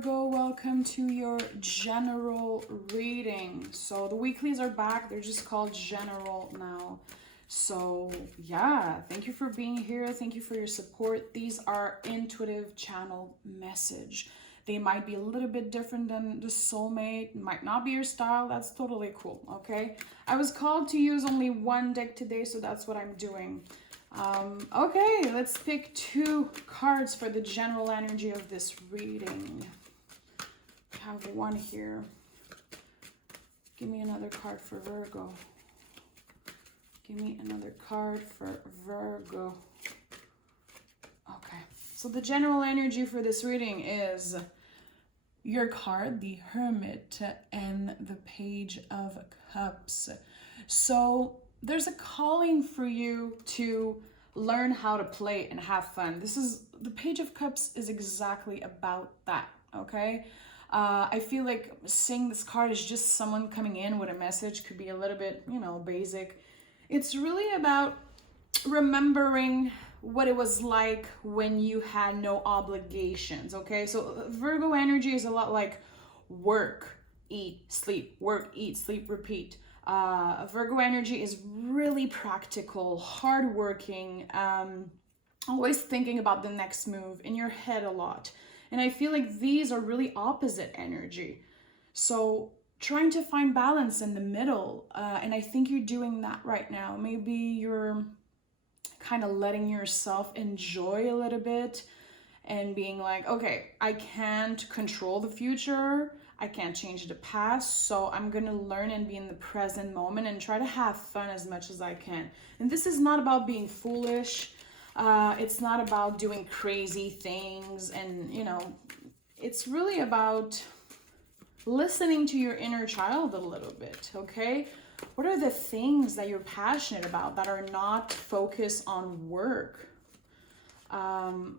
Virgo, welcome to your general reading. So the weeklies are back, they're just called general now. So yeah, thank you for being here. Thank you for your support. These are intuitive channel message. They might be a little bit different than the soulmate, might not be your style. That's totally cool, okay? I was called to use only one deck today, so that's what I'm doing. Okay, let's pick 2 cards for the general energy of this reading. I have one here. Give me another card for Virgo. Give me another card for Virgo. Okay, so the general energy for this reading is your card, the Hermit, and the Page of Cups. So there's a calling for you to learn how to play and have fun. This is the Page of Cups is exactly about that, okay? I feel like seeing this card is just someone coming in with a message, could be a little bit, you know, basic. It's really about remembering what it was like when you had no obligations, okay? So Virgo energy is a lot like work, eat, sleep, work, eat, sleep, repeat. Virgo energy is really practical, hardworking, always thinking about the next move, in your head a lot. And I feel like these are really opposite energy. So trying to find balance in the middle, and I think you're doing that right now. Maybe you're kind of letting yourself enjoy a little bit and being like, okay, I can't control the future, I can't change the past, so I'm gonna learn and be in the present moment and try to have fun as much as I can. And this is not about being foolish, it's not about doing crazy things, and you know, it's really about listening to your inner child a little bit, okay? What are the things that you're passionate about that are not focused on work?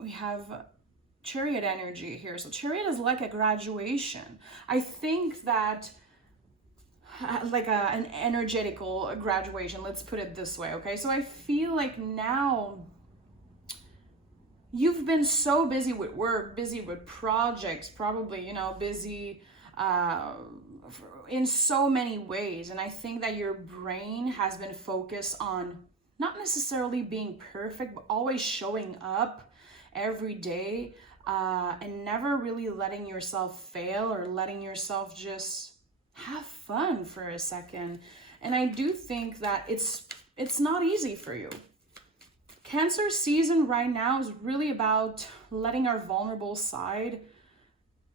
We have Chariot energy here. So Chariot is like a graduation. I think that like an energetical graduation, let's put it this way, okay? So I feel like now you've been so busy with work, busy with projects, probably, you know, busy in so many ways. And I think that your brain has been focused on not necessarily being perfect, but always showing up every day, and never really letting yourself fail or letting yourself just have fun for a second. And I do think that it's not easy for you. Cancer season right now is really about letting our vulnerable side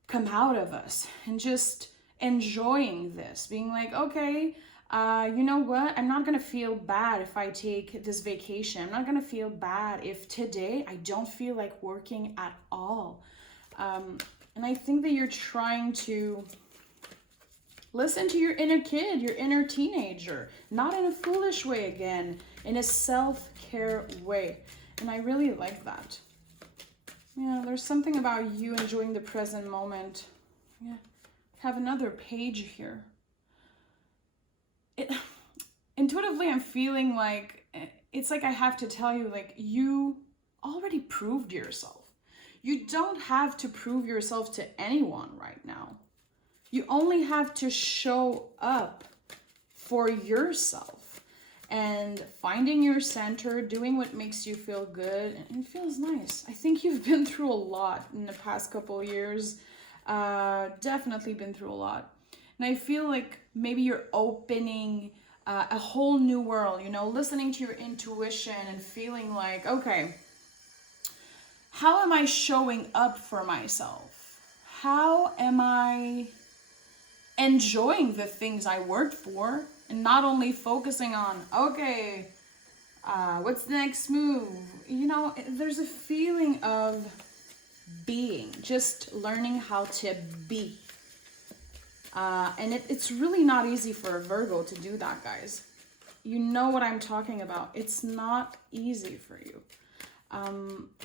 come out of us and just enjoying this, being like, okay, you know what? I'm not gonna feel bad if I take this vacation. I'm not gonna feel bad if today I don't feel like working at all. And I think that you're trying to listen to your inner kid, your inner teenager, not in a foolish way again, in a self-care way. And I really like that. Yeah, there's something about you enjoying the present moment. Yeah, have another page here. Intuitively, I'm feeling like it's like I have to tell you, like, you already proved yourself. You don't have to prove yourself to anyone right now. You only have to show up for yourself and finding your center, doing what makes you feel good, and it feels nice. I think you've been through a lot in the past couple of years. Definitely been through a lot. And I feel like maybe you're opening a whole new world, you know, listening to your intuition and feeling like, okay, how am I showing up for myself? How am I enjoying the things I worked for and not only focusing on, okay, what's the next move? You know, there's a feeling of being, just learning how to be. And it's really not easy for a Virgo to do that, guys. You know what I'm talking about. It's not easy for you.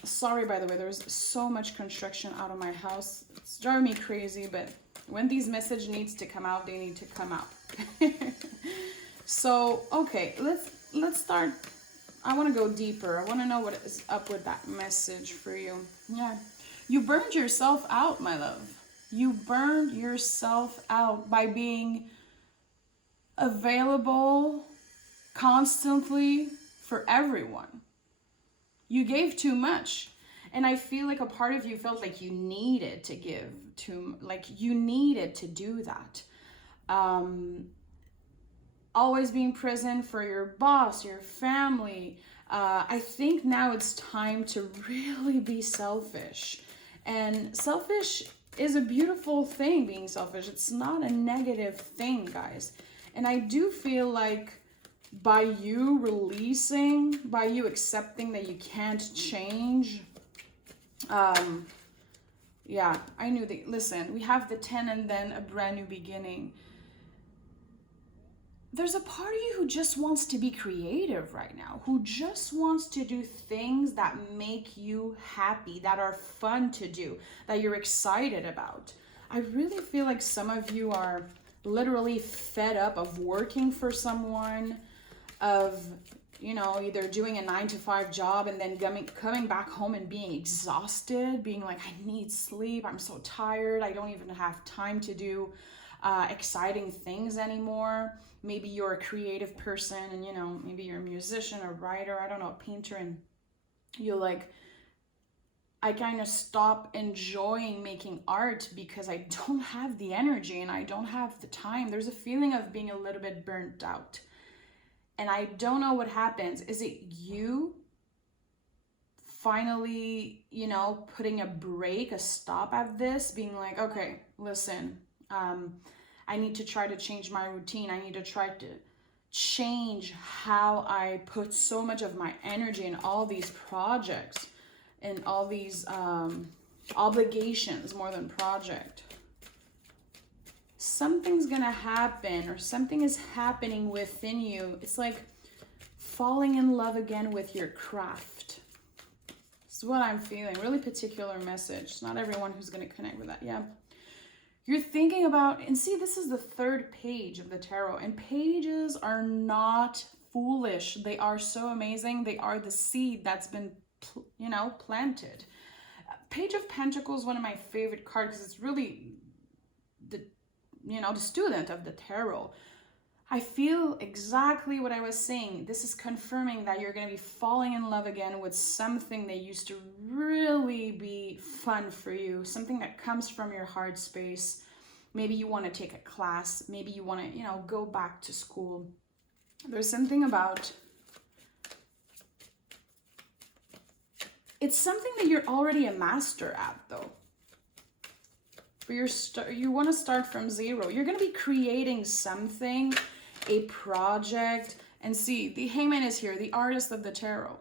Sorry, by the way, there's so much construction out of my house. It's driving me crazy, but when these messages needs to come out, they need to come out. So, okay, let's start. I want to go deeper. I want to know what is up with that message for you. Yeah. You burned yourself out, my love. You burned yourself out by being available constantly for everyone. You gave too much. And I feel like a part of you felt like you needed to give too, like you needed to do that. Always being present for your boss, your family. I think now it's time to really be selfish. And selfish is a beautiful thing, being selfish. It's not a negative thing, guys. And I do feel like by you releasing, by you accepting that you can't change, yeah, I knew that. Listen, we have the 10 and then a brand new beginning. There's a part of you who just wants to be creative right now, who just wants to do things that make you happy, that are fun to do, that you're excited about. I really feel like some of you are literally fed up of working for someone, of, you know, either doing a 9-to-5 job and then coming back home and being exhausted, being like, I need sleep, I'm so tired, I don't even have time to do exciting things anymore. Maybe you're a creative person and, you know, maybe you're a musician, a writer, I don't know, a painter, and you're like, I kind of stop enjoying making art because I don't have the energy and I don't have the time. There's a feeling of being a little bit burnt out. And I don't know what happens. Is it you finally, you know, putting a break, a stop at this, being like, okay, listen, I need to try to change my routine. I need to try to change how I put so much of my energy in all these projects and all these obligations more than project. Something's gonna happen, or something is happening within you. It's like falling in love again with your craft. This is what I'm feeling. Really particular message. It's not everyone who's gonna connect with that. Yeah. You're thinking about, and see, this is the third page of the tarot, and pages are not foolish. They are so amazing. They are the seed that's been, you know, planted. Page of Pentacles is one of my favorite cards because it's really the, you know, the student of the tarot. I feel exactly what I was saying. This is confirming that you're going to be falling in love again with something that used to really be fun for you, something that comes from your heart space. Maybe you want to take a class. Maybe you want to, you know, go back to school. There's something about, it's something that you're already a master at, though. You want to start from zero. You're going to be creating something, a project. And see, the Hangman is here, the artist of the tarot.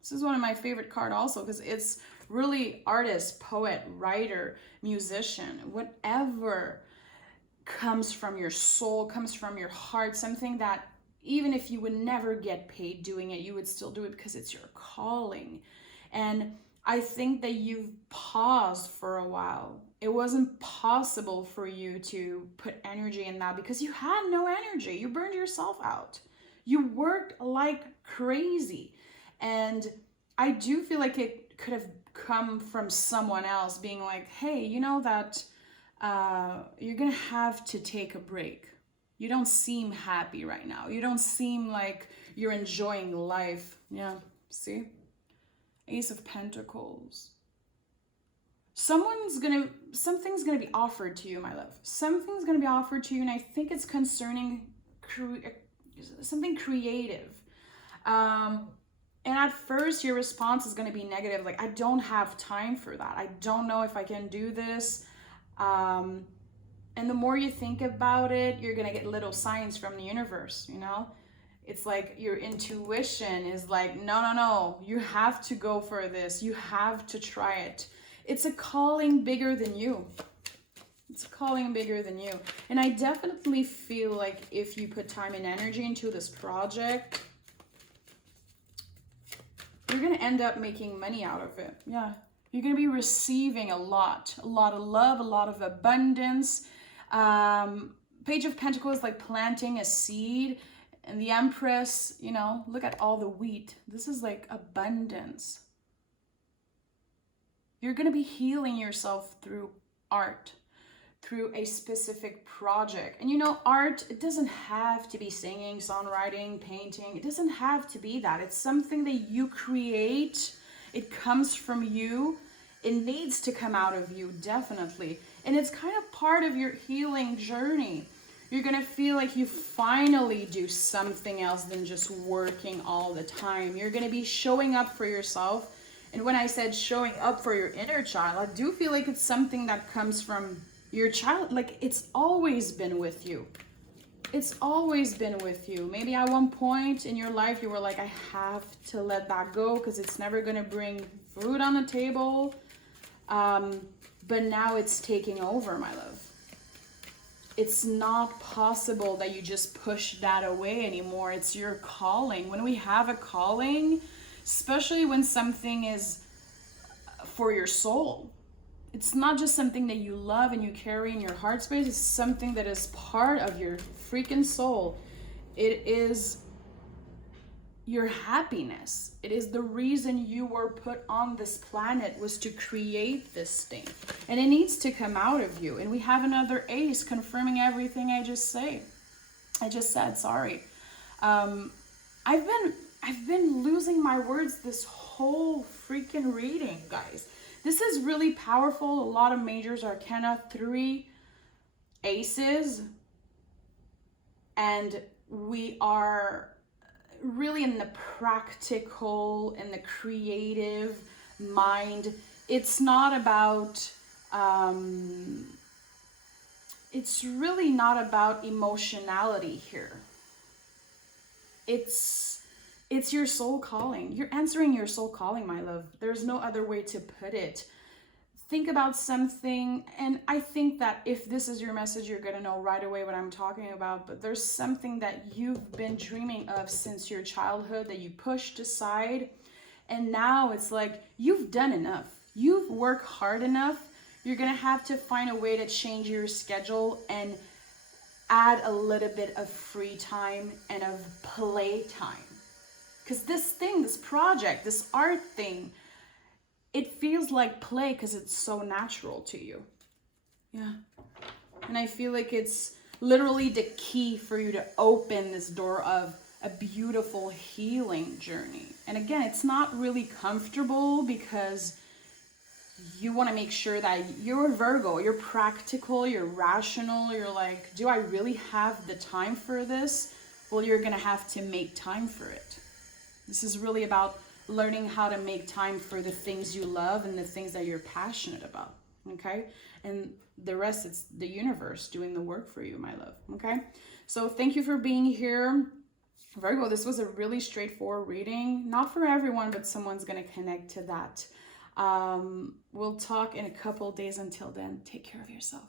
This is one of my favorite cards also because it's really artist, poet, writer, musician, whatever comes from your soul, comes from your heart, something that even if you would never get paid doing it, you would still do it because it's your calling. And I think that you've paused for a while. It wasn't possible for you to put energy in that because you had no energy. You burned yourself out. You worked like crazy. And I do feel like it could have come from someone else being like, hey, you know that you're going to have to take a break. You don't seem happy right now. You don't seem like you're enjoying life. Yeah, see? Ace of Pentacles. Something's gonna be offered to you, my love. Something's gonna be offered to you, and I think it's concerning something creative. And at first, your response is gonna be negative, like, I don't have time for that. I don't know if I can do this. And the more you think about it, you're gonna get little signs from the universe, you know? It's like your intuition is like, no, you have to go for this. You have to try it. It's a calling bigger than you. It's a calling bigger than you. And I definitely feel like if you put time and energy into this project, you're going to end up making money out of it. Yeah. You're going to be receiving a lot of love, a lot of abundance. Page of Pentacles is like planting a seed. And the Empress, you know, look at all the wheat. This is like abundance. You're going to be healing yourself through art. through a specific project. And you know, art, it doesn't have to be singing, songwriting, painting. It doesn't have to be that. It's something that you create. It comes from you. It needs to come out of you, definitely. And it's kind of part of your healing journey. You're gonna feel like you finally do something else than just working all the time. You're gonna be showing up for yourself. And when I said showing up for your inner child, I do feel like it's something that comes from your child. Like, it's always been with you. It's always been with you. Maybe at one point in your life, you were like, I have to let that go because it's never gonna bring food on the table. But now it's taking over, my love. It's not possible that you just push that away anymore. It's your calling. When we have a calling, especially when something is for your soul, it's not just something that you love and you carry in your heart space. It's something that is part of your freaking soul. It is your happiness. It is the reason you were put on this planet, was to create this thing. And it needs to come out of you. And we have another ace confirming everything I just said, sorry. I've been losing my words this whole freaking reading, guys. This is really powerful. A lot of majors arcana, 3 aces. And we are really in the practical and the creative mind. It's not about, it's really not about emotionality here. It's your soul calling. You're answering your soul calling, my love. There's no other way to put it. Think about something, and I think that if this is your message, you're gonna know right away what I'm talking about, but there's something that you've been dreaming of since your childhood that you pushed aside, and now it's like you've done enough. You've worked hard enough. You're gonna have to find a way to change your schedule and add a little bit of free time and of play time. Because this thing, this project, this art thing, it feels like play because it's so natural to you. Yeah. And I feel like it's literally the key for you to open this door of a beautiful healing journey. And again, it's not really comfortable because you want to make sure that you're a Virgo, you're practical, you're rational, you're like, do I really have the time for this? Well, you're going to have to make time for it. This is really about learning how to make time for the things you love and the things that you're passionate about, okay? And the rest, it's the universe doing the work for you, my love, okay? So thank you for being here. Virgo, this was a really straightforward reading. Not for everyone, but someone's going to connect to that. We'll talk in a couple days. Until then, take care of yourself.